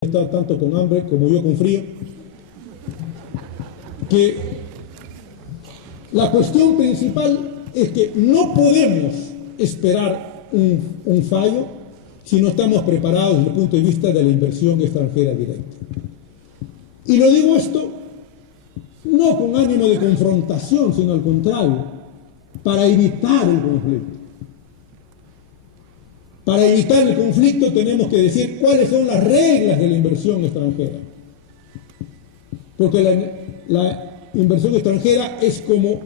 Está tanto con hambre como yo con frío, que la cuestión principal es que no podemos esperar un fallo si no estamos preparados desde el punto de vista de la inversión extranjera directa. Y lo digo esto no con ánimo de confrontación, sino al contrario, para evitar el conflicto. Para evitar el conflicto tenemos que decir cuáles son las reglas de la inversión extranjera. Porque la inversión extranjera es como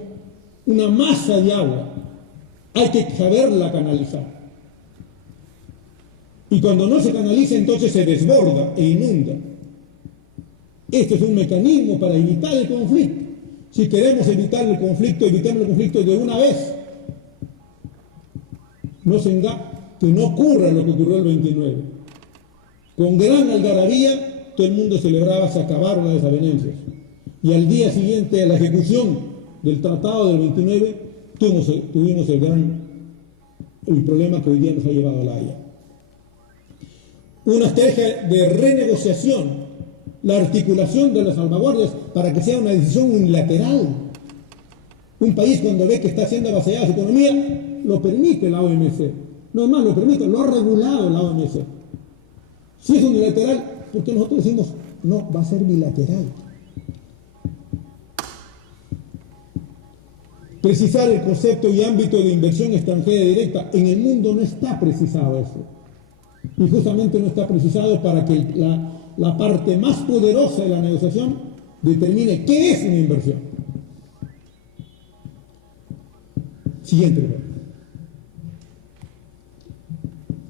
una masa de agua. Hay que saberla canalizar. Y cuando no se canaliza, entonces se desborda e inunda. Este es un mecanismo para evitar el conflicto. Si queremos evitar el conflicto, evitemos el conflicto de una vez. Que no ocurra lo que ocurrió el 29. Con gran algarabía, todo el mundo celebraba, se acabaron las desavenencias. Y al día siguiente de la ejecución del tratado del 29, tuvimos el problema que hoy día nos ha llevado a La Haya. Una estrategia de renegociación, la articulación de las salvaguardias para que sea una decisión unilateral. Un país cuando ve que está siendo avasallada su economía, lo permite la OMC. No es más, lo permite, lo ha regulado la OMC. Si es unilateral, porque nosotros decimos, no, va a ser bilateral. Precisar el concepto y ámbito de inversión extranjera directa. En el mundo no está precisado eso. Y justamente no está precisado para que la parte más poderosa de la negociación determine qué es una inversión. Siguiente pregunta.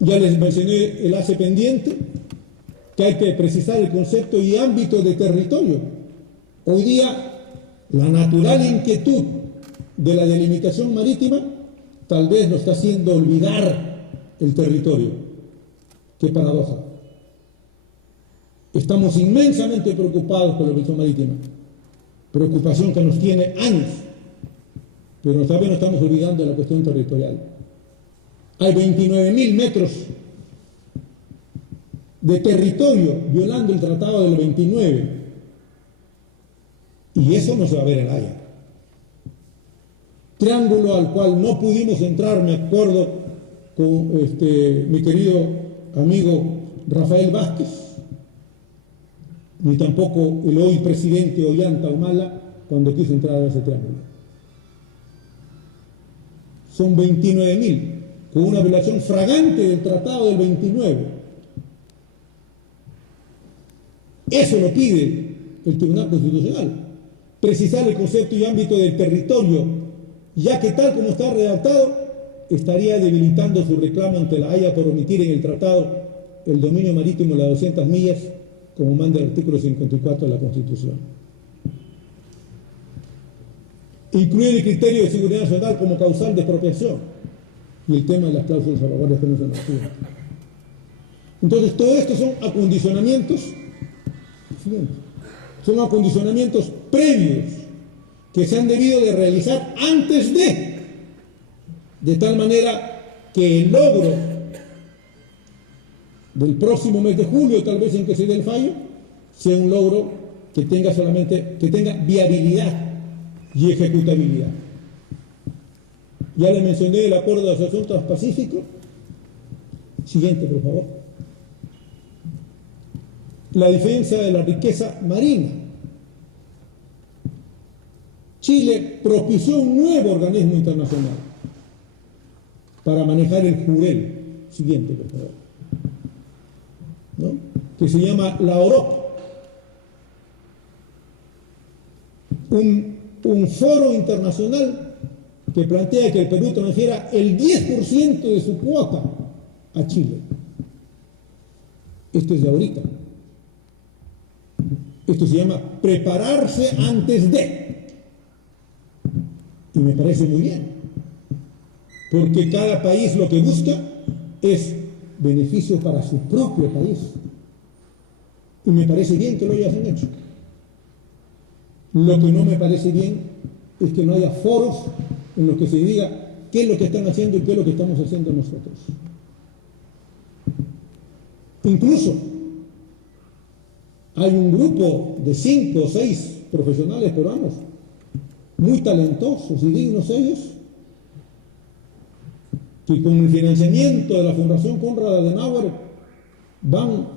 Ya les mencioné el ACE pendiente, que hay que precisar el concepto y ámbito de territorio. Hoy día, la natural inquietud de la delimitación marítima tal vez nos está haciendo olvidar el territorio. Qué paradoja. Estamos inmensamente preocupados por la cuestión marítima, preocupación que nos tiene años, pero tal vez nos estamos olvidando de la cuestión territorial. Hay 29.000 metros de territorio violando el tratado del 29. Y eso no se va a ver en La Haya. Triángulo al cual no pudimos entrar, me acuerdo, con mi querido amigo Rafael Vázquez, ni tampoco el hoy presidente Ollanta Humala cuando quiso entrar a ese triángulo. Son 29.000. Con una violación fragante del tratado del 29. Eso lo pide el Tribunal Constitucional. Precisar el concepto y ámbito del territorio, ya que tal como está redactado, estaría debilitando su reclamo ante La Haya por omitir en el tratado el dominio marítimo de las 200 millas, como manda el artículo 54 de la Constitución. Incluir el criterio de seguridad nacional como causal de expropiación. Y el tema de las cláusulas salvaguardias que no se nos piden. Entonces, todo esto son acondicionamientos previos que se han debido de realizar antes de tal manera que el logro del próximo mes de julio, tal vez en que se dé el fallo, sea un logro que tenga viabilidad y ejecutabilidad. Ya le mencioné el acuerdo de asociación transpacífico. Siguiente, por favor. La defensa de la riqueza marina. Chile propició un nuevo organismo internacional para manejar el jurel. Siguiente, por favor. ¿No? Que se llama la OROP. Un foro internacional que plantea que el Perú transfiera el 10% de su cuota a Chile. Esto es de ahorita. Esto se llama prepararse antes de. Y me parece muy bien. Porque cada país lo que busca es beneficio para su propio país. Y me parece bien que lo hayan hecho. Lo que no me parece bien es que no haya foros en los que se diga qué es lo que están haciendo y qué es lo que estamos haciendo nosotros. Incluso Hay un grupo de 5 o 6 profesionales peruanos, muy talentosos y dignos ellos, que con el financiamiento de la Fundación Konrad Adenauer van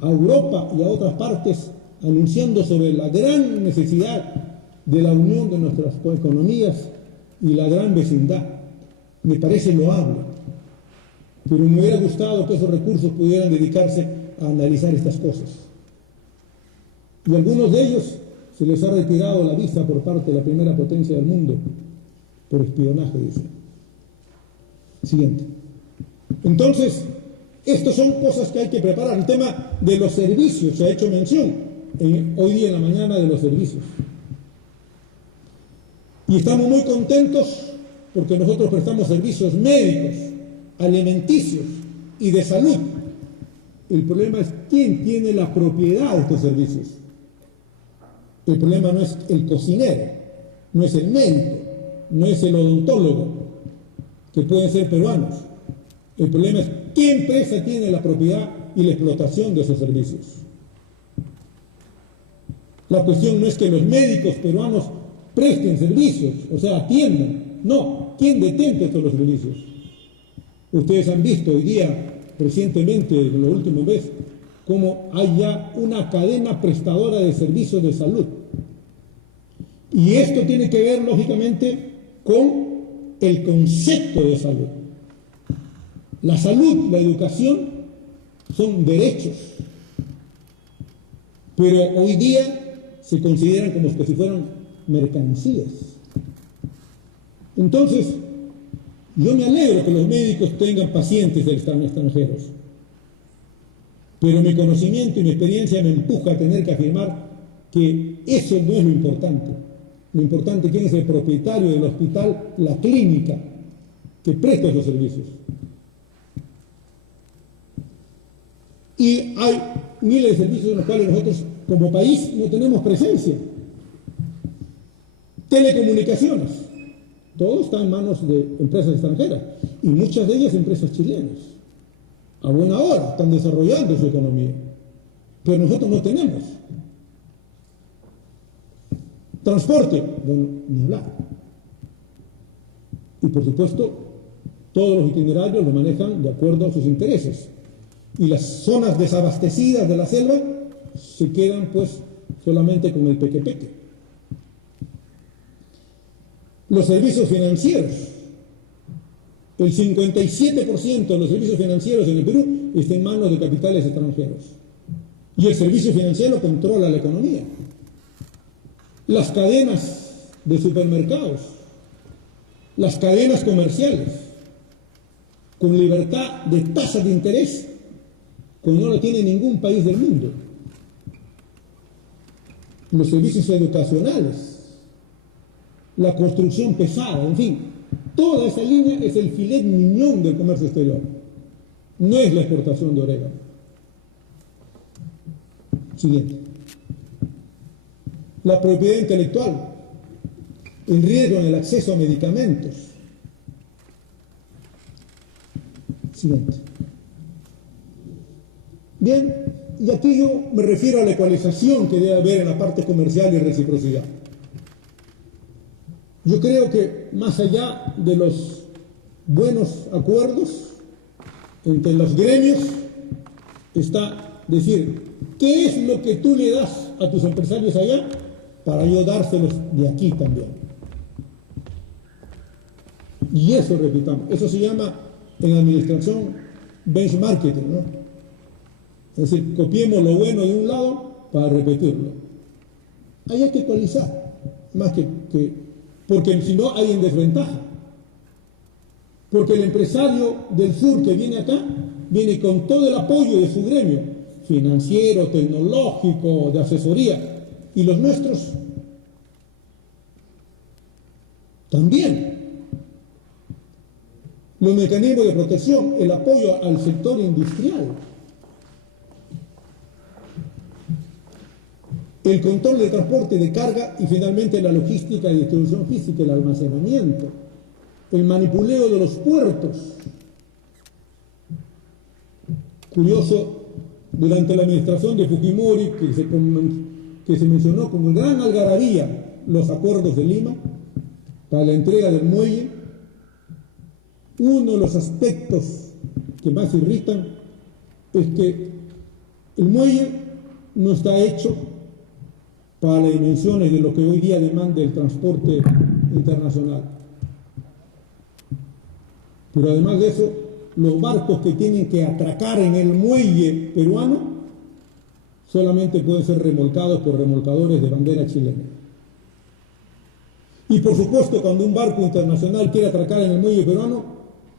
a Europa y a otras partes anunciando sobre la gran necesidad de la unión de nuestras economías y la gran vecindad. Me parece loable, pero me hubiera gustado que esos recursos pudieran dedicarse a analizar estas cosas. Y a algunos de ellos se les ha retirado la visa por parte de la primera potencia del mundo por espionaje, dice. Siguiente. Entonces, estas son cosas que hay que preparar. El tema de los servicios, se ha hecho mención hoy día en la mañana de los servicios. Y estamos muy contentos porque nosotros prestamos servicios médicos, alimenticios y de salud. El problema es quién tiene la propiedad de estos servicios. El problema no es el cocinero, no es el médico, no es el odontólogo, que pueden ser peruanos. El problema es qué empresa tiene la propiedad y la explotación de esos servicios. La cuestión no es que los médicos peruanos presten servicios, o sea, atiendan. No, ¿quién detente todos los servicios? Ustedes han visto hoy día, recientemente, en los últimos meses, cómo hay ya una cadena prestadora de servicios de salud. Y esto tiene que ver, lógicamente, con el concepto de salud. La salud, la educación son derechos, pero hoy día se consideran como si fueran mercancías. Entonces, yo me alegro que los médicos tengan pacientes extranjeros, pero mi conocimiento y mi experiencia me empuja a tener que afirmar que eso no es lo importante. Lo importante es quién es el propietario del hospital, la clínica, que presta esos servicios. Y hay miles de servicios en los cuales nosotros, como país, no tenemos presencia. Telecomunicaciones. Todo está en manos de empresas extranjeras y muchas de ellas empresas chilenas. A buena hora están desarrollando su economía, pero nosotros no tenemos. Transporte, bueno, ni hablar. Y por supuesto, todos los itinerarios lo manejan de acuerdo a sus intereses. Y las zonas desabastecidas de la selva se quedan pues solamente con el peque-peque. Los servicios financieros. El 57% de los servicios financieros en el Perú está en manos de capitales extranjeros. Y el servicio financiero controla la economía. Las cadenas de supermercados, las cadenas comerciales, con libertad de tasas de interés, como no lo tiene ningún país del mundo. Los servicios educacionales, la construcción pesada, en fin, toda esa línea es el filet mignon del comercio exterior. No es la exportación de orégano. Siguiente. La propiedad intelectual, el riesgo en el acceso a medicamentos. Siguiente. Bien, y aquí yo me refiero a la ecualización que debe haber en la parte comercial y reciprocidad. Yo creo que más allá de los buenos acuerdos entre los gremios está decir, ¿qué es lo que tú le das a tus empresarios allá para yo dárselos de aquí también? Y eso, repitamos, eso se llama en administración benchmarking, ¿no? Es decir, copiemos lo bueno de un lado para repetirlo. Ahí hay que ecualizar, más que porque si no hay en desventaja. Porque el empresario del sur que viene acá, viene con todo el apoyo de su gremio, financiero, tecnológico, de asesoría, y los nuestros también. Los mecanismos de protección, el apoyo al sector industrial, el control del transporte de carga y finalmente la logística y distribución física, el almacenamiento, el manipuleo de los puertos. Curioso durante la administración de Fujimori, que se mencionó con gran algarabía los acuerdos de Lima para la entrega del muelle, uno de los aspectos que más irritan es que el muelle no está hecho para las dimensiones de lo que hoy día demanda el transporte internacional. Pero además de eso, los barcos que tienen que atracar en el muelle peruano solamente pueden ser remolcados por remolcadores de bandera chilena. Y por supuesto, cuando un barco internacional quiere atracar en el muelle peruano,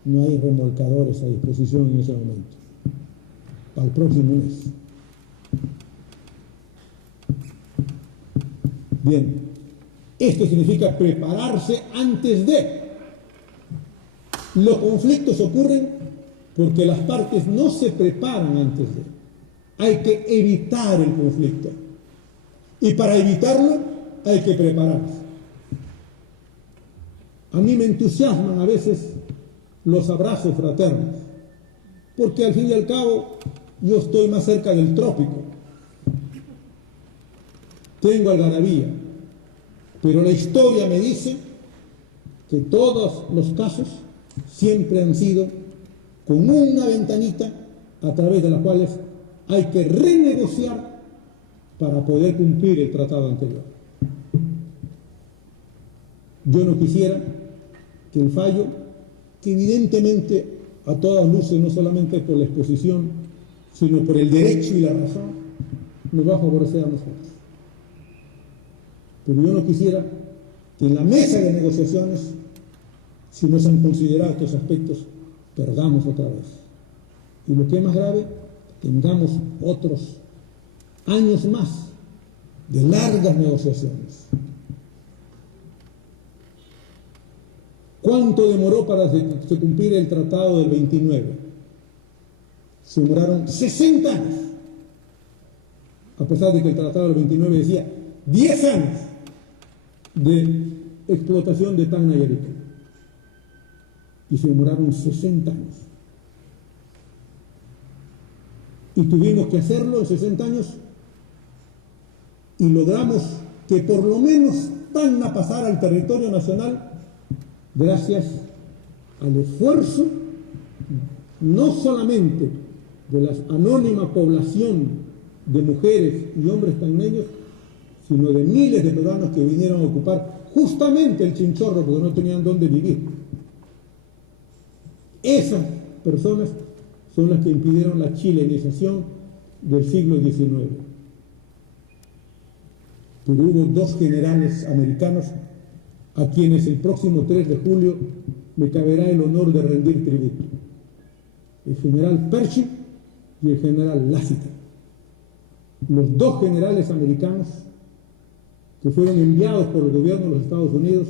no hay remolcadores a disposición en ese momento. Para el próximo mes. Bien, esto significa prepararse antes de. Los conflictos ocurren porque las partes no se preparan antes de. Hay que evitar el conflicto. Y para evitarlo hay que prepararse. A mí me entusiasman a veces los abrazos fraternos, porque al fin y al cabo yo estoy más cerca del trópico. Tengo algarabía, pero la historia me dice que todos los casos siempre han sido con una ventanita a través de las cuales hay que renegociar para poder cumplir el tratado anterior. Yo no quisiera que el fallo, que evidentemente a todas luces, no solamente por la exposición, sino por el derecho y la razón, nos va a favorecer a nosotros. Pero yo no quisiera que en la mesa de negociaciones, si no se han considerado estos aspectos, perdamos otra vez. Y lo que es más grave, tengamos otros años más de largas negociaciones. ¿Cuánto demoró para que se cumpliera el tratado del 29? Se demoraron 60 años, a pesar de que el tratado del 29 decía 10 años de explotación de Tacna y Arica. Y se demoraron 60 años. Y tuvimos que hacerlo en 60 años y logramos que por lo menos Tacna pasara al territorio nacional gracias al esfuerzo no solamente de la anónima población de mujeres y hombres tacneños, sino de miles de peruanos que vinieron a ocupar justamente el Chinchorro porque no tenían dónde vivir. Esas personas son las que impidieron la chilenización del siglo XIX. Pero hubo dos generales americanos a quienes el próximo 3 de julio me caberá el honor de rendir tributo. El general Pershing y el general Lassiter. Los dos generales americanos que fueron enviados por el gobierno de los Estados Unidos,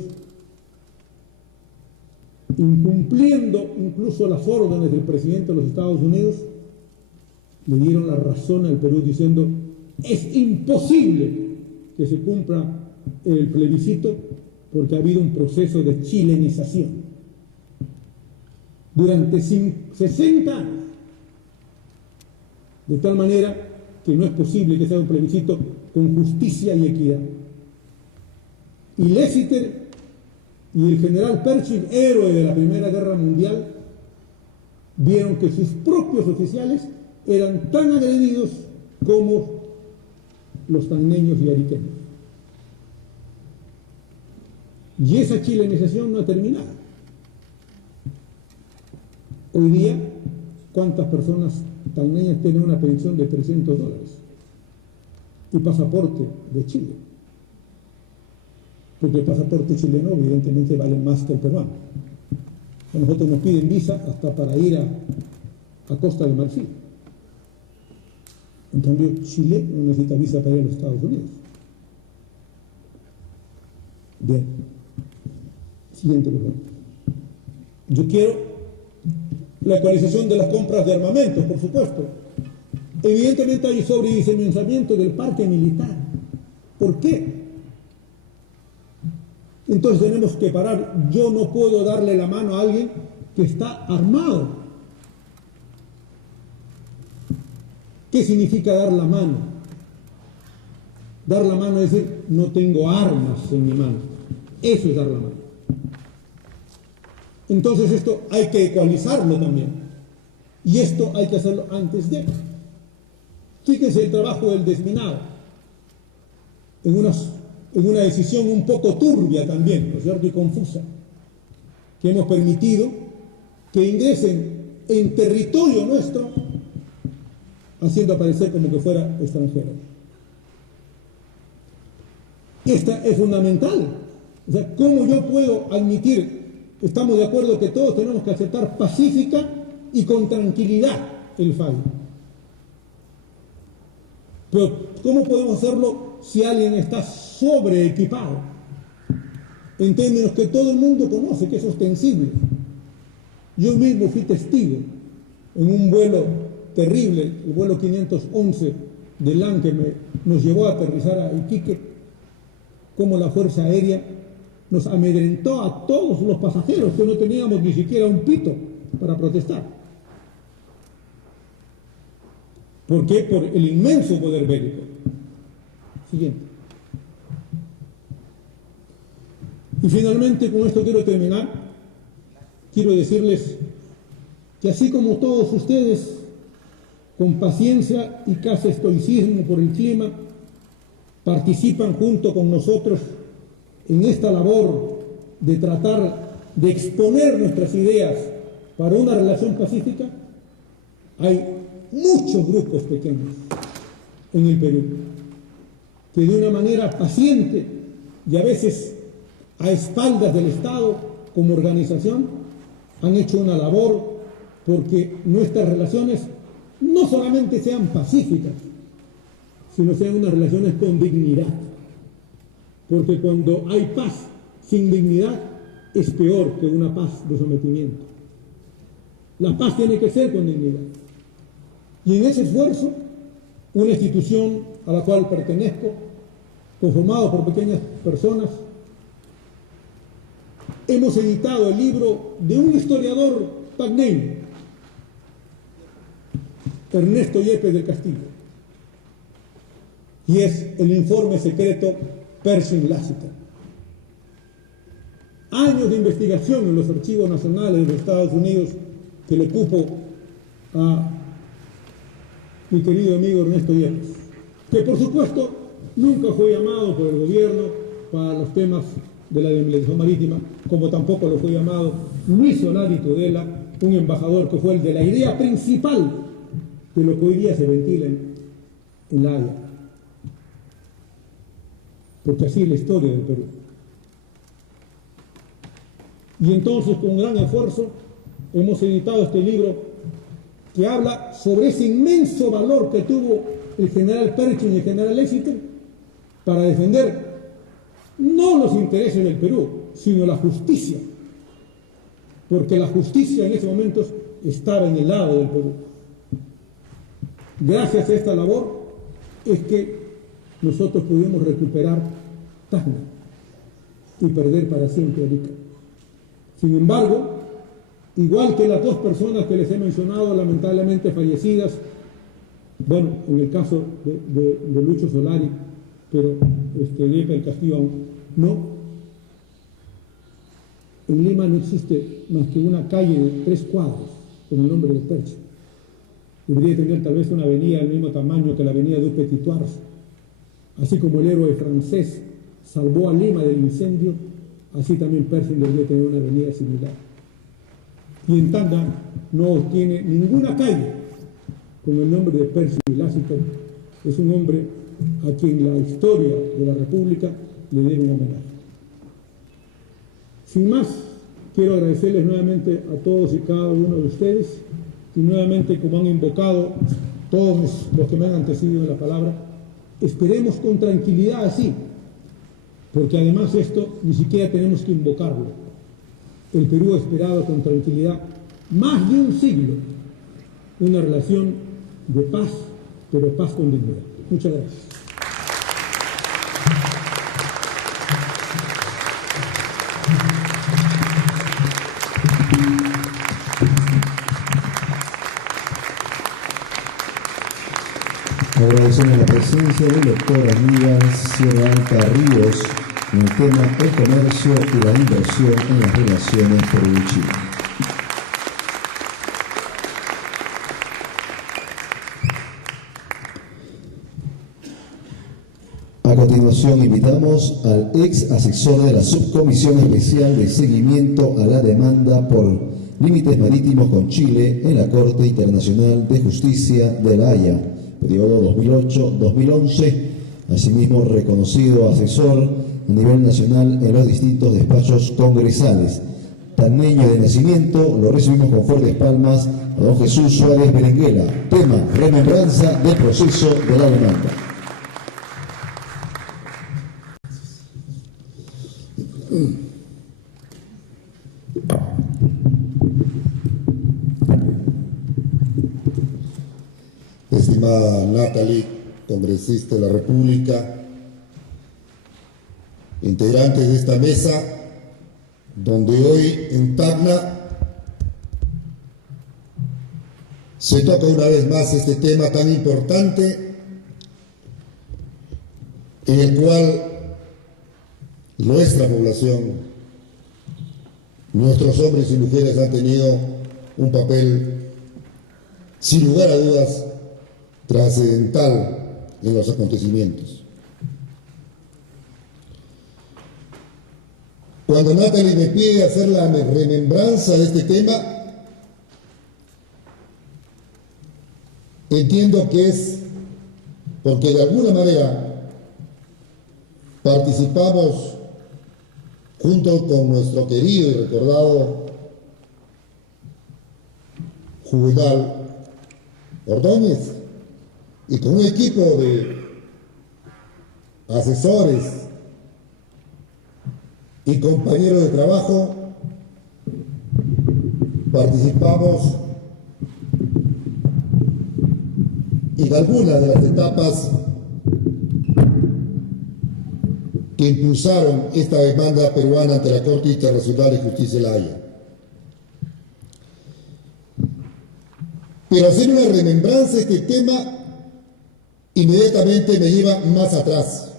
incumpliendo incluso las órdenes del presidente de los Estados Unidos, le dieron la razón al Perú diciendo: es imposible que se cumpla el plebiscito porque ha habido un proceso de chilenización durante 60 años, de tal manera que no es posible que sea un plebiscito con justicia y equidad. Y Lassiter y el general Pershing, héroe de la Primera Guerra Mundial, vieron que sus propios oficiales eran tan agredidos como los tacneños y ariqueños. Y esa chilenización no ha terminado. Hoy día, ¿cuántas personas tacneñas tienen una pensión de $300 y pasaporte de Chile? Porque el pasaporte chileno evidentemente vale más que el peruano. A nosotros nos piden visa hasta para ir a Costa del Marfil. En cambio, Chile no necesita visa para ir a los Estados Unidos. Bien. Siguiente, por favor. Yo quiero la actualización de las compras de armamentos, por supuesto. Evidentemente hay sobredimensionamiento del parque militar. ¿Por qué? Entonces tenemos que parar. Yo no puedo darle la mano a alguien que está armado, ¿Qué significa dar la mano? Dar la mano es decir, no tengo armas en mi mano. Eso es dar la mano. Entonces esto hay que ecualizarlo también. Y esto hay que hacerlo antes de. Fíjense el trabajo del desminado. En una decisión un poco turbia también, ¿no es cierto? Y confusa. Que hemos permitido que ingresen en territorio nuestro, haciendo parecer como que fuera extranjero. Esta es fundamental. O sea, ¿cómo yo puedo admitir? Estamos de acuerdo que todos tenemos que aceptar pacífica y con tranquilidad el fallo. Pero ¿cómo podemos hacerlo si alguien está sobreequipado? En términos que todo el mundo conoce, que es ostensible. Yo mismo fui testigo en un vuelo terrible, el vuelo 511 de LAN que nos llevó a aterrizar a Iquique, como la Fuerza Aérea nos amedrentó a todos los pasajeros, que no teníamos ni siquiera un pito para protestar. ¿Por qué? Por el inmenso poder bélico. Siguiente. Y finalmente, con esto quiero terminar, quiero decirles que así como todos ustedes, con paciencia y casi estoicismo por el clima, participan junto con nosotros en esta labor de tratar de exponer nuestras ideas para una relación pacífica, hay muchos grupos pequeños en el Perú que de una manera paciente y a veces a espaldas del Estado como organización han hecho una labor porque nuestras relaciones no solamente sean pacíficas, sino sean unas relaciones con dignidad. Porque cuando hay paz sin dignidad, es peor que una paz de sometimiento. La paz tiene que ser con dignidad. Y en ese esfuerzo, una institución a la cual pertenezco, conformado por pequeñas personas, hemos editado el libro de un historiador pagneño, Ernesto Yepes del Castillo, y es el informe secreto Pershing-Lassiter. Años de investigación en los archivos nacionales de los Estados Unidos que le cupo a mi querido amigo Ernesto Yepes, que por supuesto nunca fue llamado por el gobierno para los temas de la demilitarización marítima, como tampoco lo fue llamado Luis Solari Tudela, un embajador que fue el de la idea principal de lo que hoy día se ventila en La Haya. Porque así es la historia del Perú. Y entonces, con gran esfuerzo, hemos editado este libro que habla sobre ese inmenso valor que tuvo el general Pershing y el general Lassiter para defender no los intereses del Perú, sino la justicia. Porque la justicia en ese momento estaba en el lado del Perú. Gracias a esta labor es que nosotros pudimos recuperar Tacna y perder para siempre Arica. Sin embargo, igual que las dos personas que les he mencionado, lamentablemente fallecidas, bueno, en el caso de Lucho Solari, pero Yepes del Castillo aún no. En Lima no existe más que una calle de 3 cuadras con el nombre de Pershing. Debería tener tal vez una avenida del mismo tamaño que la avenida du Petit-Thouars. Así como el héroe francés salvó a Lima del incendio, así también Pershing debería tener una avenida similar. Y en Tacna no tiene ninguna calle con el nombre de Pershing-Lassiter. Es un hombre a quien la historia de la República le debe un homenaje. Sin más, quiero agradecerles nuevamente a todos y cada uno de ustedes, y nuevamente, como han invocado todos los que me han antecedido en la palabra, esperemos con tranquilidad así, porque además esto ni siquiera tenemos que invocarlo. El Perú ha esperado con tranquilidad más de un siglo una relación de paz, pero paz con dignidad. Muchas gracias. Agradecemos la presencia del doctor Aníbal Sierra Alta Ríos en el tema el comercio y la inversión en las relaciones Perú-Chile. A continuación invitamos al ex asesor de la Subcomisión Especial de Seguimiento a la Demanda por Límites Marítimos con Chile en la Corte Internacional de Justicia de La Haya, periodo 2008-2011, asimismo reconocido asesor a nivel nacional en los distintos despachos congresales. Taneño de nacimiento, lo recibimos con fuertes palmas a don Jesús Suárez Berenguela. Tema: remembranza del proceso de la demanda. Estimada Natalie, congresista de la República, integrantes de esta mesa, donde hoy en Tacna se toca una vez más este tema tan importante, en el cual nuestra población, nuestros hombres y mujeres han tenido un papel, sin lugar a dudas, trascendental en los acontecimientos. Cuando Natalie me pide hacer la remembranza de este tema, entiendo que es porque de alguna manera participamos junto con nuestro querido y recordado Juvenal Ordóñez y con un equipo de asesores y compañeros de trabajo, participamos en algunas de las etapas que impulsaron esta demanda peruana ante la Corte Internacional de Justicia de La Haya. Pero hacer una remembranza de este tema inmediatamente me lleva más atrás,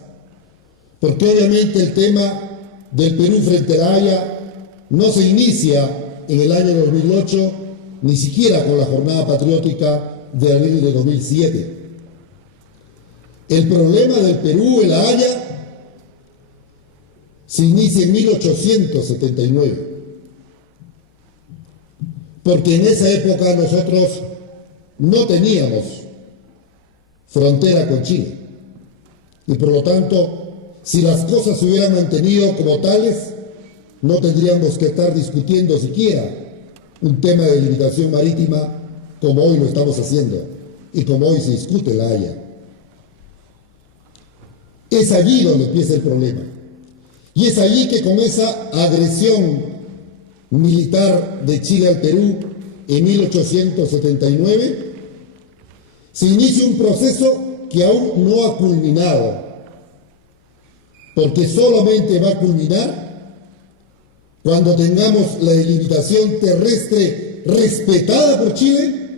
porque obviamente el tema del Perú frente a La Haya no se inicia en el año 2008, ni siquiera con la Jornada Patriótica de abril de 2007. El problema del Perú en La Haya se inicia en 1879, porque en esa época nosotros no teníamos frontera con Chile, y por lo tanto, si las cosas se hubieran mantenido como tales, no tendríamos que estar discutiendo siquiera un tema de limitación marítima como hoy lo estamos haciendo y como hoy se discute en La Haya. Es allí donde empieza el problema, y es allí que con esa agresión militar de Chile al Perú en 1879 se inicia un proceso que aún no ha culminado, porque solamente va a culminar cuando tengamos la delimitación terrestre respetada por Chile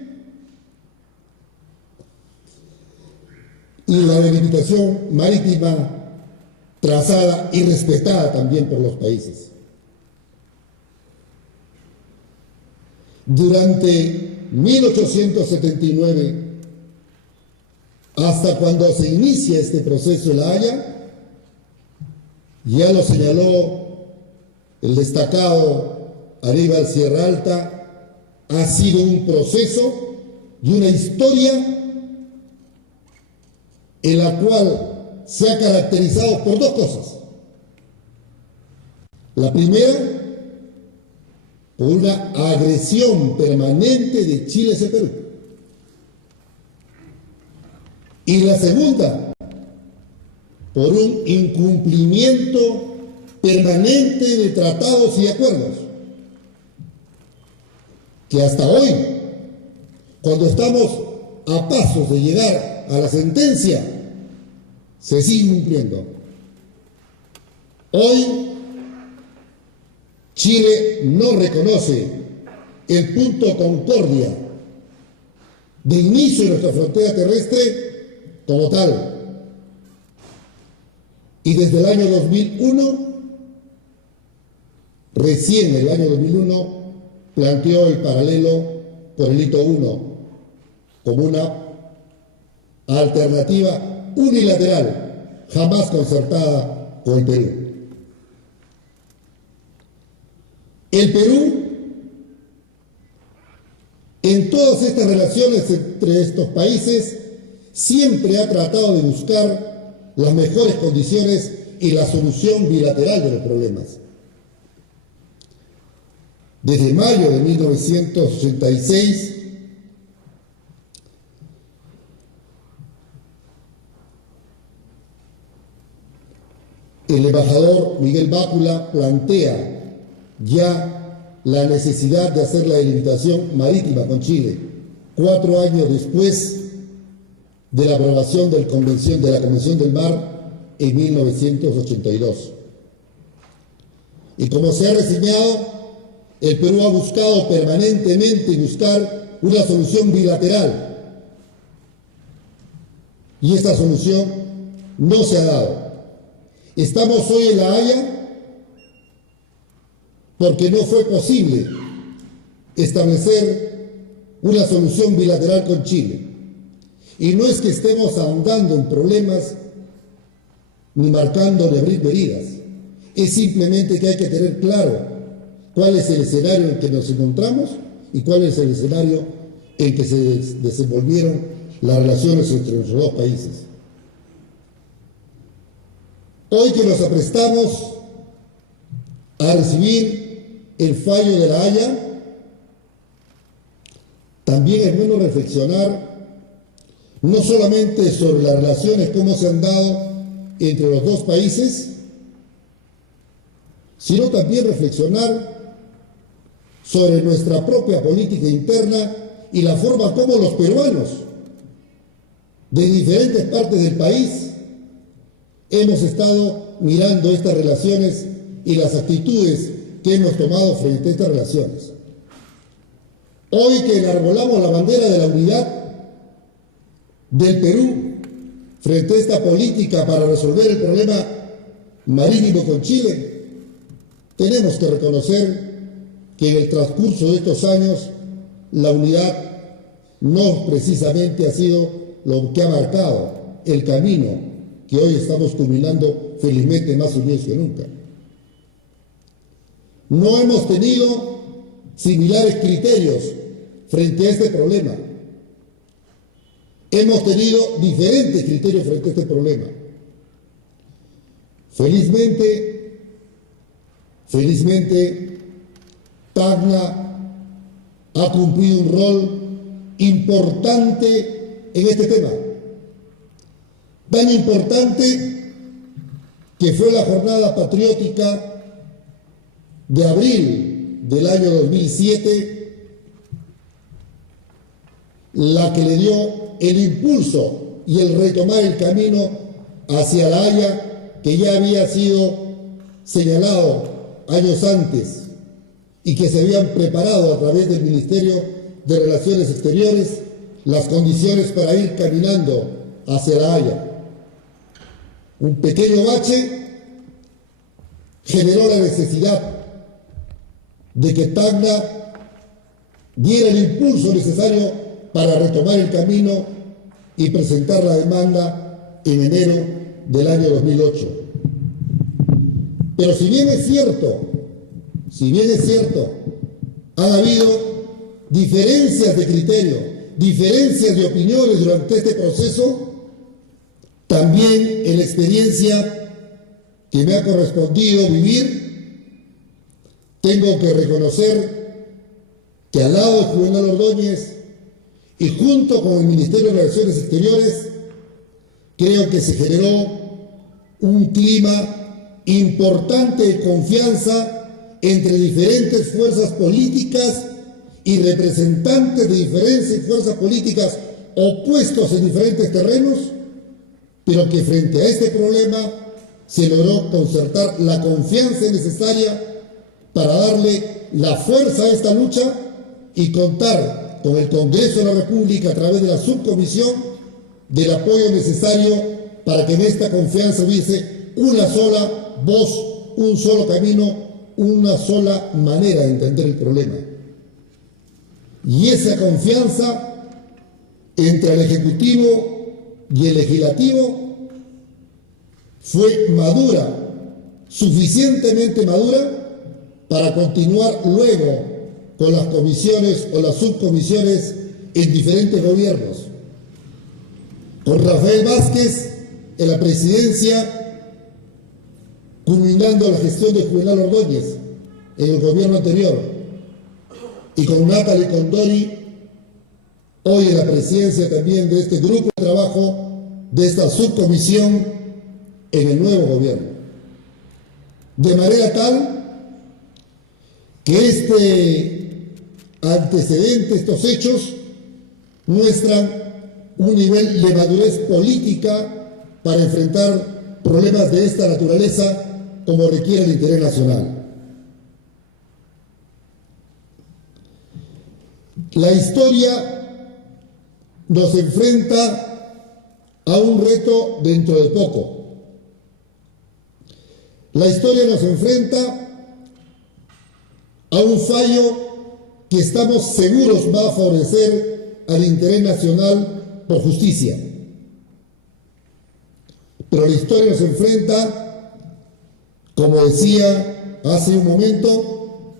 y la delimitación marítima trazada y respetada también por los países. Durante 1879, hasta cuando se inicia este proceso en La Haya, ya lo señaló el destacado Aníbal Sierra Alta, ha sido un proceso y una historia en la cual se ha caracterizado por dos cosas. La primera, por una agresión permanente de Chile hacia Perú. Y la segunda, por un incumplimiento permanente de tratados y acuerdos, que hasta hoy, cuando estamos a pasos de llegar a la sentencia, se sigue cumpliendo. Hoy, Chile no reconoce el punto concordia de inicio de nuestra frontera terrestre como tal. Y desde el año 2001, recién el año 2001, planteó el paralelo por el hito 1 como una alternativa unilateral, jamás concertada con el Perú. El Perú, en todas estas relaciones entre estos países, siempre ha tratado de buscar las mejores condiciones y la solución bilateral de los problemas. Desde mayo de 1986, el embajador Miguel Bácula plantea ya la necesidad de hacer la delimitación marítima con Chile, 4 años después de la aprobación de la Convención del Mar en 1982. Y como se ha reseñado, el Perú ha buscado permanentemente buscar una solución bilateral. Y esta solución no se ha dado. Estamos hoy en La Haya porque no fue posible establecer una solución bilateral con Chile. Y no es que estemos ahondando en problemas ni marcando ni abrir heridas. Es simplemente que hay que tener claro cuál es el escenario en que nos encontramos y cuál es el escenario en que se desenvolvieron las relaciones entre nuestros dos países. Hoy que nos aprestamos a recibir el fallo de La Haya, también es bueno reflexionar no solamente sobre las relaciones, cómo se han dado entre los dos países, sino también reflexionar sobre nuestra propia política interna y la forma como los peruanos de diferentes partes del país hemos estado mirando estas relaciones y las actitudes que hemos tomado frente a estas relaciones. Hoy que enarbolamos la bandera de la unidad del Perú frente a esta política para resolver el problema marítimo con Chile, tenemos que reconocer que en el transcurso de estos años la unidad no precisamente ha sido lo que ha marcado el camino que hoy estamos culminando felizmente más unidos que nunca. No hemos tenido similares criterios frente a este problema. Hemos tenido diferentes criterios frente a este problema. Felizmente, Tacna ha cumplido un rol importante en este tema. Tan importante que fue la jornada patriótica de abril del año 2007 la que le dio el impulso y el retomar el camino hacia La Haya, que ya había sido señalado años antes y que se habían preparado a través del Ministerio de Relaciones Exteriores las condiciones para ir caminando hacia La Haya. Un pequeño bache generó la necesidad de que Tacna diera el impulso necesario para retomar el camino y presentar la demanda en enero del año 2008. Pero si bien es cierto, han habido diferencias de criterio, diferencias de opiniones durante este proceso, también en la experiencia que me ha correspondido vivir, tengo que reconocer que al lado de Juvenal Ordóñez y junto con el Ministerio de Relaciones Exteriores, creo que se generó un clima importante de confianza entre diferentes fuerzas políticas y representantes de diferentes fuerzas políticas opuestos en diferentes terrenos, pero que frente a este problema se logró concertar la confianza necesaria para darle la fuerza a esta lucha y contar con el Congreso de la República a través de la subcomisión del apoyo necesario para que en esta confianza hubiese una sola voz, un solo camino, una sola manera de entender el problema. Y esa confianza entre el Ejecutivo y el Legislativo fue madura, suficientemente madura para continuar luego con las comisiones o las subcomisiones en diferentes gobiernos. Con Rafael Vázquez en la presidencia, culminando la gestión de Juvenal Ordóñez en el gobierno anterior, y con Natalie Condori hoy en la presidencia también de este grupo de trabajo, de esta subcomisión en el nuevo gobierno. De manera tal que este antecedente, estos hechos, muestran un nivel de madurez política para enfrentar problemas de esta naturaleza como requiere el interés nacional. La historia nos enfrenta a un reto dentro de poco. La historia nos enfrenta a un fallo que estamos seguros va a favorecer al interés nacional por justicia. Pero la historia nos enfrenta, como decía hace un momento,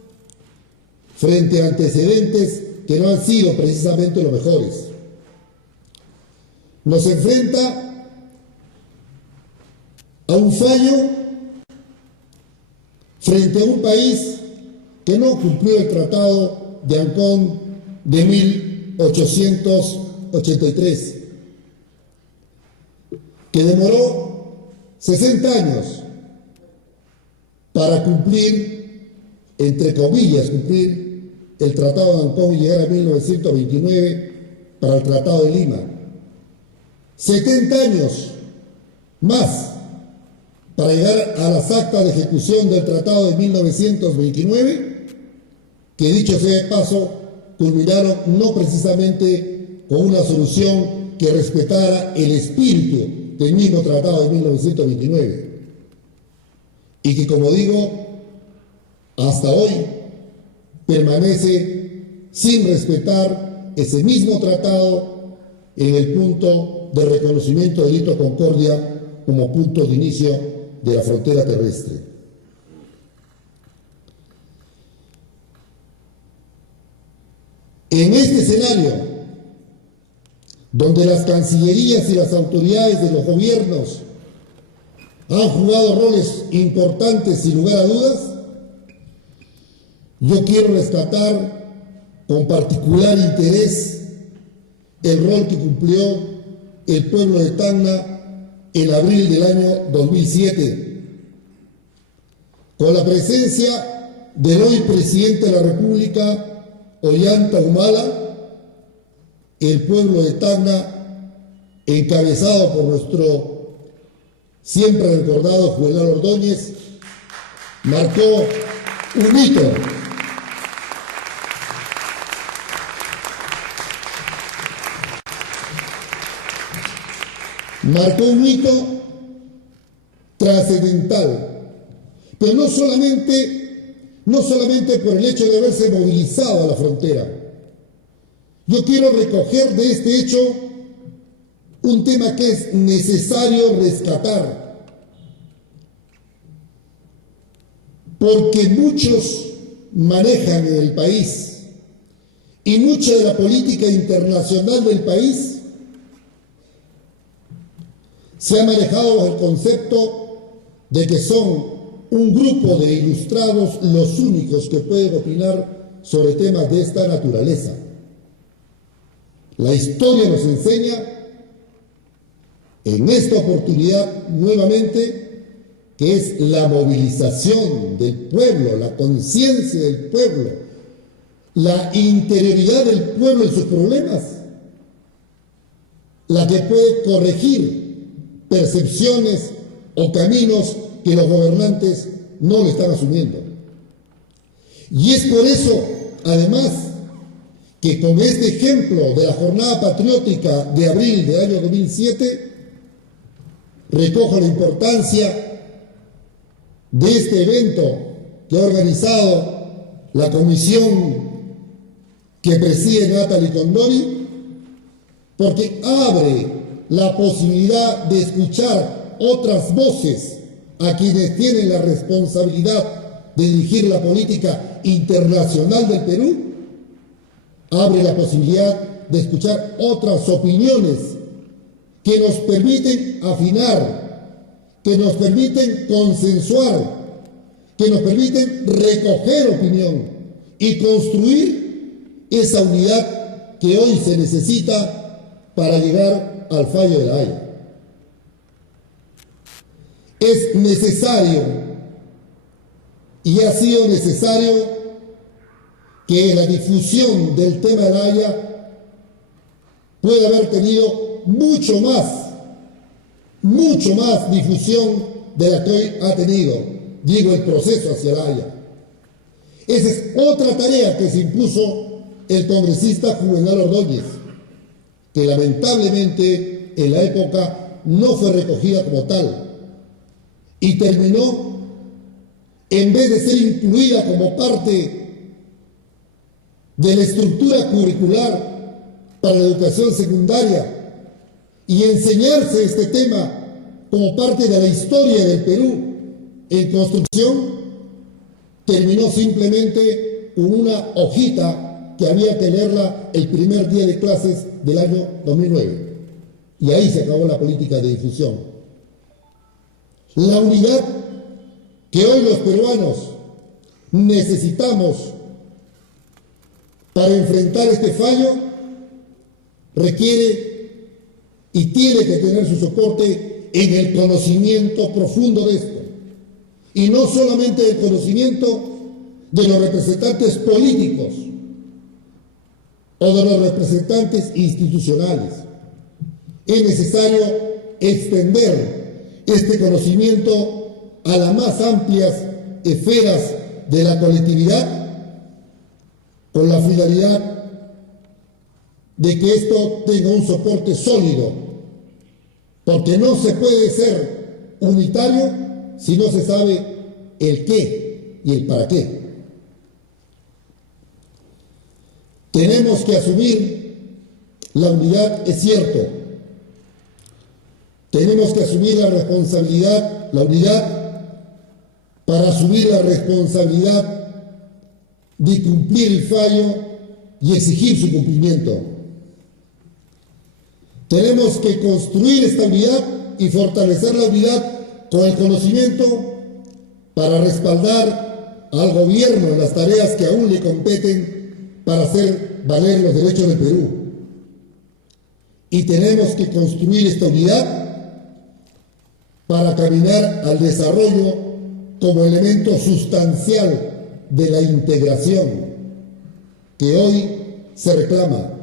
frente a antecedentes que no han sido precisamente los mejores. Nos enfrenta a un fallo frente a un país que no cumplió el Tratado de Ancón de 1883, que demoró 60 años para cumplir, entre comillas, cumplir el Tratado de Ancón y llegar a 1929 para el Tratado de Lima. 70 años más para llegar a las actas de ejecución del Tratado de 1929, que dicho sea de paso, culminaron no precisamente con una solución que respetara el espíritu del mismo Tratado de 1929, y que, como digo, hasta hoy permanece sin respetar ese mismo tratado en el punto de reconocimiento del hito Concordia como punto de inicio de la frontera terrestre. En este escenario, donde las cancillerías y las autoridades de los gobiernos han jugado roles importantes sin lugar a dudas, yo quiero rescatar con particular interés el rol que cumplió el pueblo de Tacna en abril del año 2007, con la presencia del hoy presidente de la República, Ollanta Humala. El pueblo de Tacna, encabezado por nuestro siempre recordado Juvenal Ordóñez, marcó un hito. Marcó un hito trascendental, pero no solamente por el hecho de haberse movilizado a la frontera. Yo quiero recoger de este hecho un tema que es necesario rescatar, porque muchos manejan en el país y mucha de la política internacional del país se ha manejado bajo el concepto de que son un grupo de ilustrados los únicos que pueden opinar sobre temas de esta naturaleza. La historia nos enseña en esta oportunidad nuevamente que es la movilización del pueblo, la conciencia del pueblo, la interioridad del pueblo en sus problemas, la que puede corregir percepciones o caminos que los gobernantes no lo están asumiendo. Y es por eso, además, que con este ejemplo de la Jornada Patriótica de abril del año 2007 recojo la importancia de este evento que ha organizado la comisión que preside Natalie Condori, porque abre la posibilidad de escuchar otras voces a quienes tienen la responsabilidad de dirigir la política internacional del Perú, abre la posibilidad de escuchar otras opiniones que nos permiten afinar, que nos permiten consensuar, que nos permiten recoger opinión y construir esa unidad que hoy se necesita para llegar al fallo de La Haya. Es necesario y ha sido necesario que la difusión del tema de La Haya pueda haber tenido mucho más difusión de la que hoy ha tenido, digo, el proceso hacia La Haya. Esa es otra tarea que se impuso el congresista Juvenal Ordóñez, que lamentablemente en la época no fue recogida como tal y terminó, en vez de ser incluida como parte de la estructura curricular para la educación secundaria y enseñarse este tema como parte de la historia del Perú en construcción, terminó simplemente con una hojita que había que leerla el primer día de clases del año 2009. Y ahí se acabó la política de difusión. La unidad que hoy los peruanos necesitamos para enfrentar este fallo requiere y tiene que tener su soporte en el conocimiento profundo de esto. Y no solamente el conocimiento de los representantes políticos o de los representantes institucionales. Es necesario extender este conocimiento a las más amplias esferas de la colectividad con la finalidad de que esto tenga un soporte sólido, porque no se puede ser unitario si no se sabe el qué y el para qué. Tenemos que asumir la unidad, es cierto. Tenemos que asumir la responsabilidad, la unidad, para asumir la responsabilidad de cumplir el fallo y exigir su cumplimiento. Tenemos que construir esta unidad y fortalecer la unidad con el conocimiento para respaldar al gobierno en las tareas que aún le competen para hacer valer los derechos del Perú. Y tenemos que construir esta unidad para caminar al desarrollo como elemento sustancial de la integración que hoy se reclama.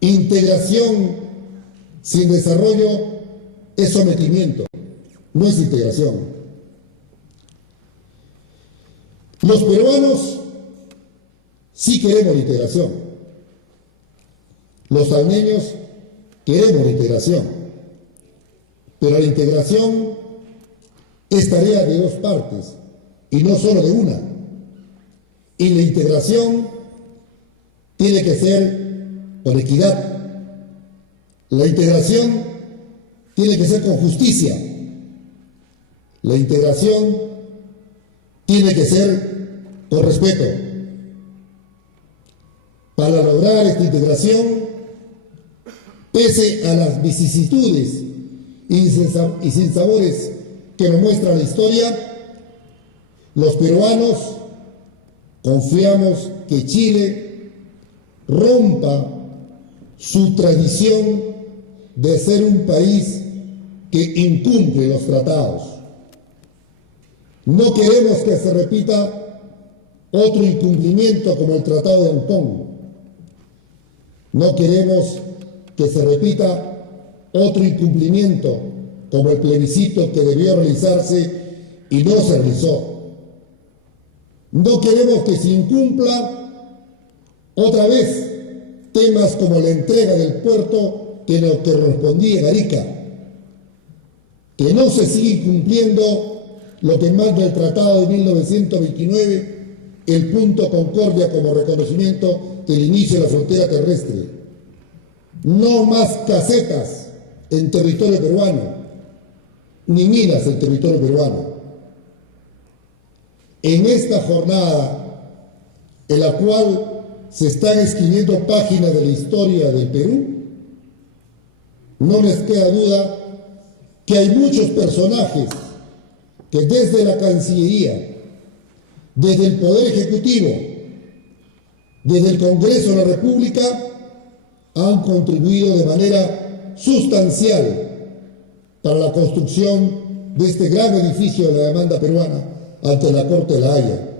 Integración sin desarrollo es sometimiento, no es integración. Los peruanos sí queremos la integración. Los salneños queremos la integración. Pero la integración es tarea de dos partes y no solo de una. Y la integración tiene que ser con equidad. La integración tiene que ser con justicia. La integración tiene que ser con respeto. Para lograr esta integración, pese a las vicisitudes y sinsabores que nos muestra la historia, los peruanos confiamos que Chile rompa su tradición de ser un país que incumple los tratados. No queremos que se repita otro incumplimiento como el Tratado de Hong Kong. No queremos que se repita otro incumplimiento como el plebiscito que debió realizarse y no se realizó. No queremos que se incumpla Otra vez, temas como la entrega del puerto que nos correspondía en Arica, que no se sigue cumpliendo lo que manda el Tratado de 1929, el punto Concordia como reconocimiento del inicio de la frontera terrestre. No más casetas en territorio peruano, ni minas en territorio peruano. En esta jornada, en la cual se están escribiendo páginas de la historia del Perú, no les queda duda que hay muchos personajes que desde la Cancillería, desde el Poder Ejecutivo, desde el Congreso de la República, han contribuido de manera sustancial para la construcción de este gran edificio de la demanda peruana ante la Corte de La Haya.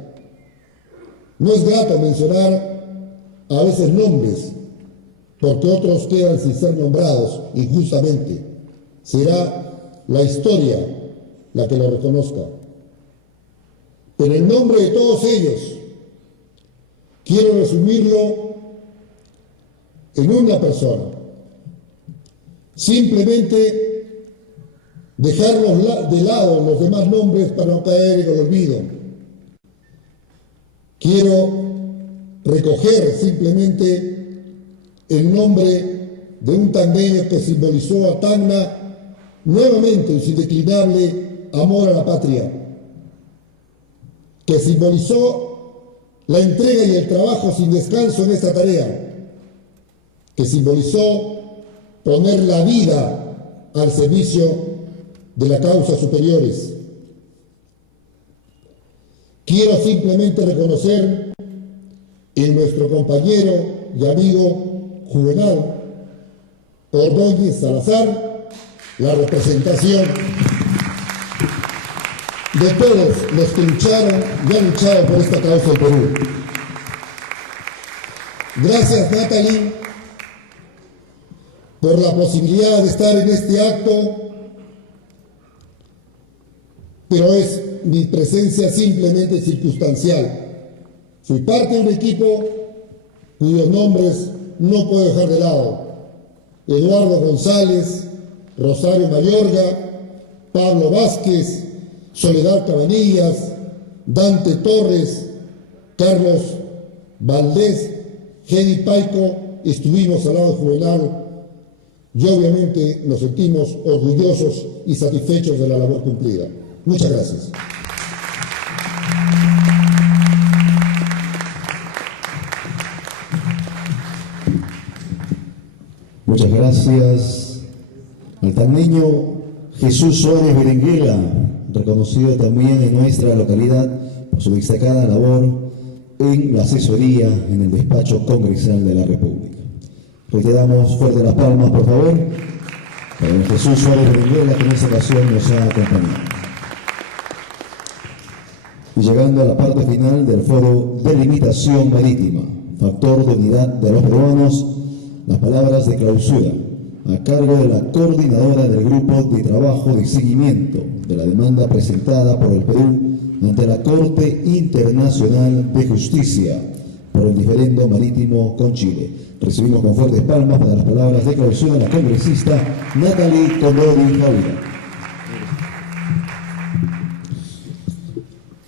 No es grato mencionar a veces nombres, porque otros quedan sin ser nombrados injustamente. Será la historia la que lo reconozca. Pero en nombre de todos ellos, quiero resumirlo en una persona. Simplemente dejarlos de lado los demás nombres para no caer en el olvido. Quiero recoger simplemente el nombre de un tandem que simbolizó a Tacna nuevamente en su indeclinable amor a la patria, que simbolizó la entrega y el trabajo sin descanso en esta tarea, que simbolizó poner la vida al servicio de las causas superiores. Quiero simplemente reconocer en nuestro compañero y amigo Juvenal Ordóñez Salazar la representación de todos los que lucharon y han luchado por esta causa del Perú. Gracias, Natalie, por la posibilidad de estar en este acto, pero es mi presencia simplemente circunstancial. Soy parte de un equipo cuyos nombres no puedo dejar de lado. Eduardo González, Rosario Mayorga, Pablo Vázquez, Soledad Cabanillas, Dante Torres, Carlos Valdés, Jenny Paico, estuvimos al lado de Juvenal y obviamente nos sentimos orgullosos y satisfechos de la labor cumplida. Muchas gracias. Muchas gracias al tacneño Jesús Suárez Berenguela, reconocido también en nuestra localidad por su destacada labor en la asesoría en el despacho congresal de la República. Reiteramos fuerte las palmas, por favor, para el Jesús Suárez Berenguela, que en esta ocasión nos ha acompañado. Y llegando a la parte final del foro Delimitación Marítima, factor de unidad de los peruanos, las palabras de clausura a cargo de la coordinadora del Grupo de Trabajo de Seguimiento de la demanda presentada por el Perú ante la Corte Internacional de Justicia por el diferendo marítimo con Chile. Recibimos con fuertes palmas para las palabras de clausura a la congresista Natalie Condori Jaura.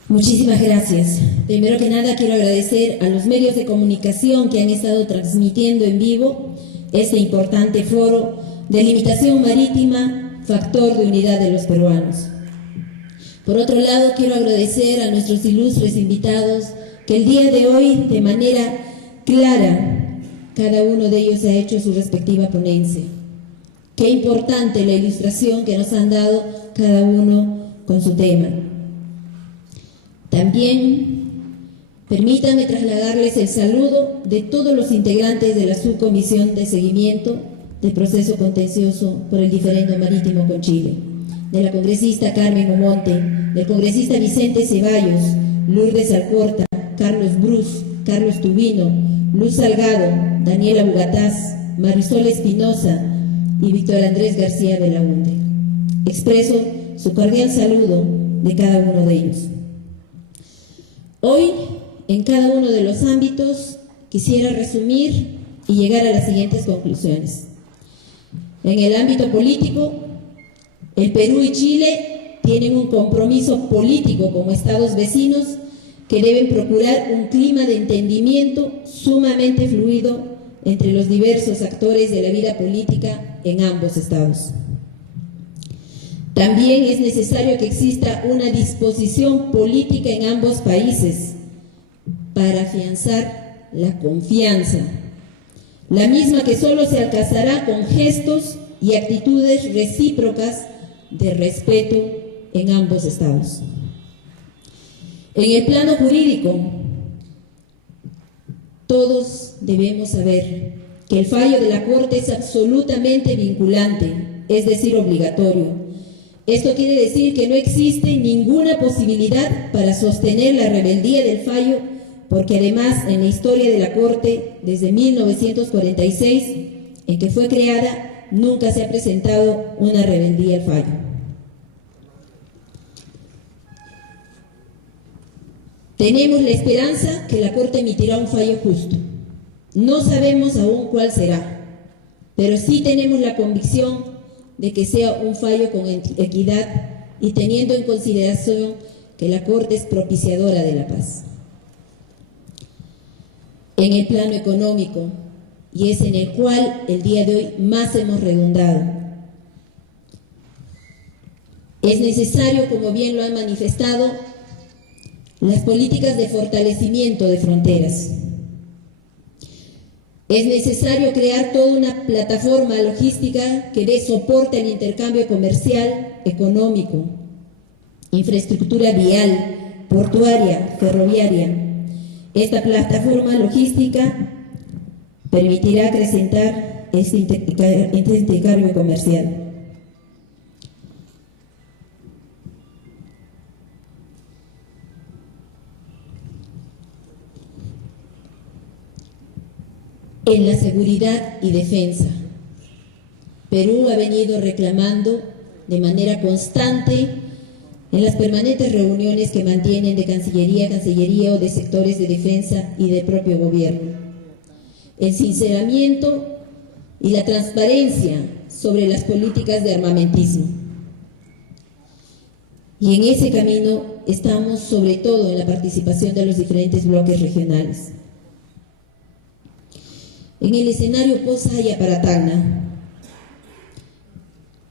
Muchísimas gracias. Primero que nada quiero agradecer a los medios de comunicación que han estado transmitiendo en vivo este importante foro de limitación marítima, factor de unidad de los peruanos. Por otro lado, quiero agradecer a nuestros ilustres invitados que el día de hoy, de manera clara, cada uno de ellos ha hecho su respectiva ponencia. Qué importante la ilustración que nos han dado cada uno con su tema. También permítanme trasladarles el saludo de todos los integrantes de la subcomisión de seguimiento del proceso contencioso por el diferendo marítimo con Chile, de la congresista Carmen Omonte, del congresista Vicente Ceballos, Lourdes Alcorta, Carlos Bruz, Carlos Tubino, Luz Salgado, Daniela Bugatás, Marisol Espinosa y Víctor Andrés García Belaunde. Expreso su cordial saludo de cada uno de ellos. Hoy, en cada uno de los ámbitos, quisiera resumir y llegar a las siguientes conclusiones. En el ámbito político, el Perú y Chile tienen un compromiso político como estados vecinos que deben procurar un clima de entendimiento sumamente fluido entre los diversos actores de la vida política en ambos estados. También es necesario que exista una disposición política en ambos países para afianzar la confianza, la misma que solo se alcanzará con gestos y actitudes recíprocas de respeto en ambos estados. En el plano jurídico, todos debemos saber que el fallo de la Corte es absolutamente vinculante, es decir, obligatorio. Esto quiere decir que no existe ninguna posibilidad para sostener la rebeldía del fallo, porque además en la historia de la Corte, desde 1946, en que fue creada, nunca se ha presentado una rebeldía al fallo. Tenemos la esperanza que la Corte emitirá un fallo justo. No sabemos aún cuál será, pero sí tenemos la convicción de que sea un fallo con equidad y teniendo en consideración que la Corte es propiciadora de la paz. En el plano económico, y es en el cual el día de hoy más hemos redundado, es necesario, como bien lo han manifestado, las políticas de fortalecimiento de fronteras. Es necesario crear toda una plataforma logística que dé soporte al intercambio comercial, económico, infraestructura vial, portuaria, ferroviaria. Esta plataforma logística permitirá acrecentar este intercambio comercial. En la seguridad y defensa, Perú ha venido reclamando de manera constante en las permanentes reuniones que mantienen de Cancillería a Cancillería o de sectores de defensa y del propio gobierno, el sinceramiento y la transparencia sobre las políticas de armamentismo. Y en ese camino estamos sobre todo en la participación de los diferentes bloques regionales. En el escenario post-Haya para Tacna,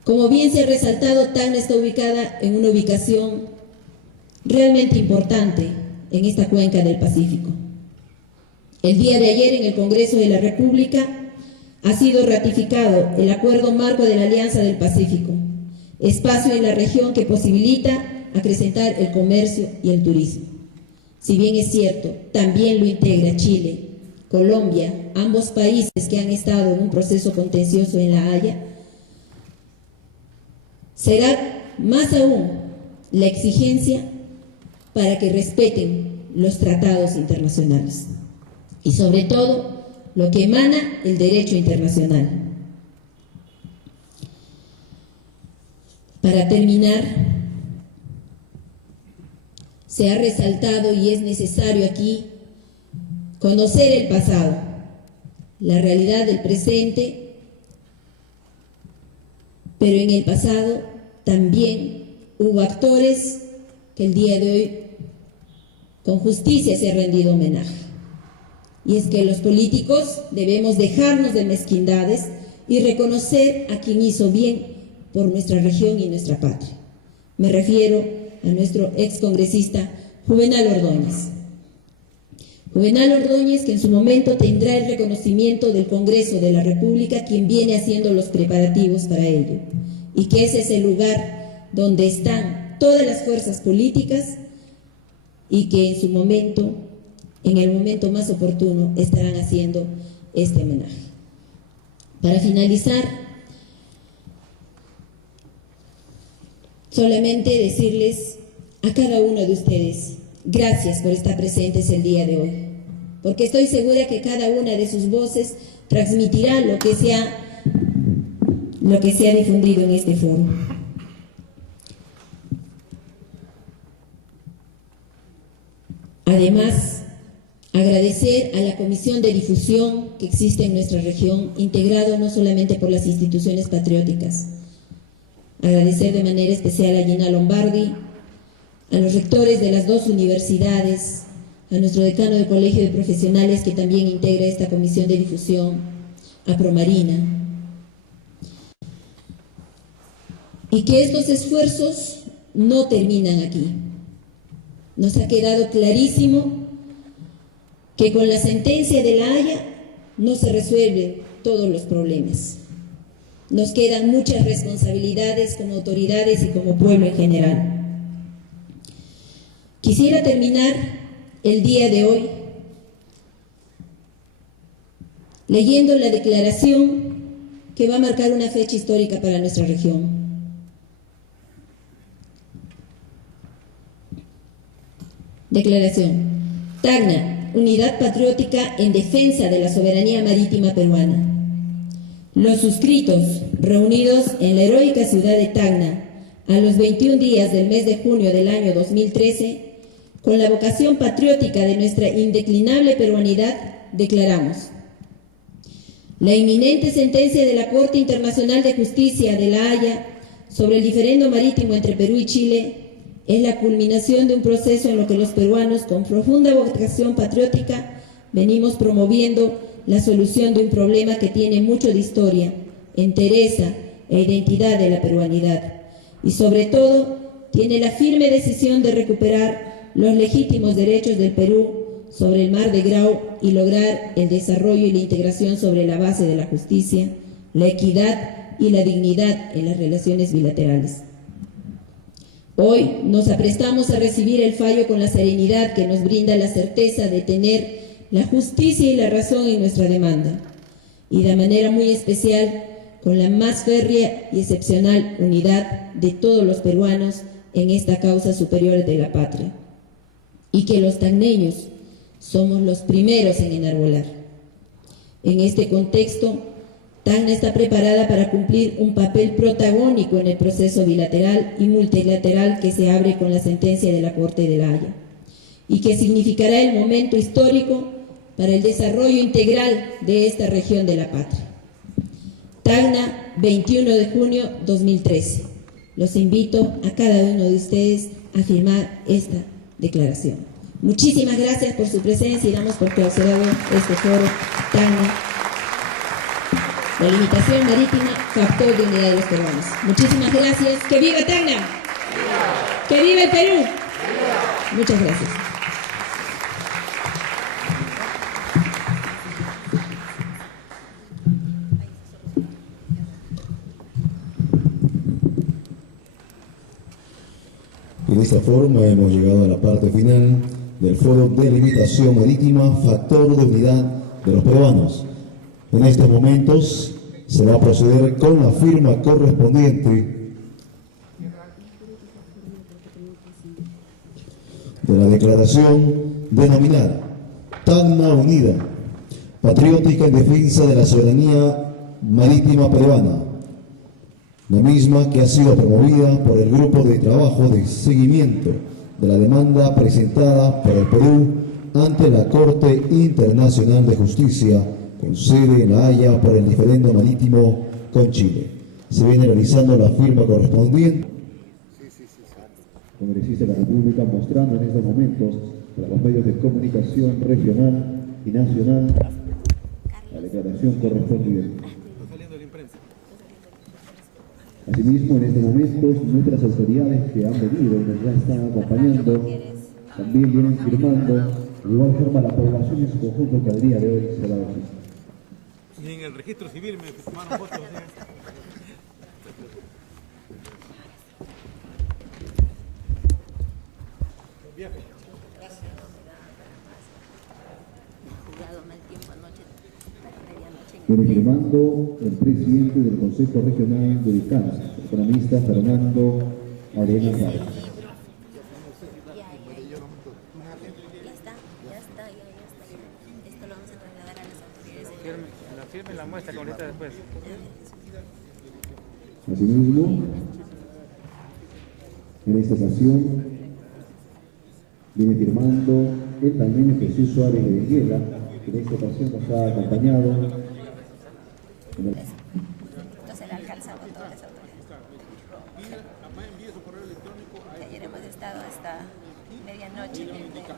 como bien se ha resaltado, Tacna está ubicada en una ubicación realmente importante en esta cuenca del Pacífico. El día de ayer en el Congreso de la República ha sido ratificado el Acuerdo Marco de la Alianza del Pacífico, espacio en la región que posibilita acrecentar el comercio y el turismo. Si bien es cierto, también lo integra Chile, Colombia, ambos países que han estado en un proceso contencioso en La Haya. Será más aún la exigencia para que respeten los tratados internacionales y sobre todo lo que emana el derecho internacional. Para terminar, se ha resaltado y es necesario aquí conocer el pasado, la realidad del presente, pero en el pasado también hubo actores que el día de hoy con justicia se ha rendido homenaje. Y es que los políticos debemos dejarnos de mezquindades y reconocer a quien hizo bien por nuestra región y nuestra patria. Me refiero a nuestro excongresista Juvenal Ordóñez. Juvenal Ordóñez, que en su momento tendrá el reconocimiento del Congreso de la República, quien viene haciendo los preparativos para ello, y que ese es el lugar donde están todas las fuerzas políticas y que en su momento, en el momento más oportuno, estarán haciendo este homenaje. Para finalizar, solamente decirles a cada uno de ustedes, gracias por estar presentes el día de hoy, porque estoy segura que cada una de sus voces transmitirá lo que se ha difundido en este foro. Además, Agradecer a la Comisión de Difusión que existe en nuestra región, integrado no solamente por las instituciones patrióticas. Agradecer de manera especial a Gina Lombardi, a los rectores de las 2 universidades, a nuestro decano del Colegio de Profesionales que también integra esta Comisión de Difusión, a Promarina. Y que estos esfuerzos no terminan aquí. Nos ha quedado clarísimo que con la sentencia de La Haya no se resuelven todos los problemas. Nos quedan muchas responsabilidades como autoridades y como pueblo en general. Quisiera terminar el día de hoy leyendo la declaración que va a marcar una fecha histórica para nuestra región. Declaración. Tacna, Unidad Patriótica en defensa de la soberanía marítima peruana. Los suscritos, reunidos en la heroica ciudad de Tacna, a los 21 días del mes de junio del año 2013, con la vocación patriótica de nuestra indeclinable peruanidad, declaramos: la inminente sentencia de la Corte Internacional de Justicia de La Haya sobre el diferendo marítimo entre Perú y Chile es la culminación de un proceso en lo que los peruanos, con profunda vocación patriótica, venimos promoviendo la solución de un problema que tiene mucho de historia, entereza e identidad de la peruanidad, y sobre todo tiene la firme decisión de recuperar los legítimos derechos del Perú sobre el mar de Grau y lograr el desarrollo y la integración sobre la base de la justicia, la equidad y la dignidad en las relaciones bilaterales. Hoy nos aprestamos a recibir el fallo con la serenidad que nos brinda la certeza de tener la justicia y la razón en nuestra demanda, y de manera muy especial con la más férrea y excepcional unidad de todos los peruanos en esta causa superior de la patria, y que los tacneños somos los primeros en enarbolar. En este contexto, Tacna está preparada para cumplir un papel protagónico en el proceso bilateral y multilateral que se abre con la sentencia de la Corte de La Haya, y que significará el momento histórico para el desarrollo integral de esta región de la patria. Tacna, 21 de junio 2013. Los invito a cada uno de ustedes a firmar esta declaración. Muchísimas gracias por su presencia y damos por clausurado este foro. Tacna, la limitación marítima, factor de unidad de los peruanos. Muchísimas gracias. ¡Que viva Tacna! ¡Que viva el Perú! Muchas gracias. Y de esta forma hemos llegado a la parte final del foro de limitación marítima, factor de unidad de los peruanos. En estos momentos se va a proceder con la firma correspondiente de la declaración denominada Tacna Unida, patriótica en defensa de la soberanía marítima peruana. La misma que ha sido promovida por el Grupo de Trabajo de Seguimiento de la demanda presentada por el Perú ante la Corte Internacional de Justicia con sede en La Haya por el diferendo marítimo con Chile. Se viene realizando la firma correspondiente. Congresista de la República, mostrando en estos momentos para los medios de comunicación regional y nacional la declaración correspondiente. Asimismo, en estos momentos, nuestras autoridades que han venido y nos ya están acompañando, también vienen firmando, de igual forma la población en su conjunto que al día de hoy se va a decir. Ni en el registro civil me tomaron fotos. Viene firmando el presidente del Consejo Regional de Vicana, el economista Fernando Arena Vargas. Esto lo vamos a trasladar a las autoridades. La firme la muestra que ahorita después. Asimismo, en esta ocasión, Viene firmando el también Jesús Suárez de Benguela, que en esta ocasión nos ha acompañado. Entonces el alcalde con todas las autoridades. Ayer hemos estado hasta medianoche en el tema.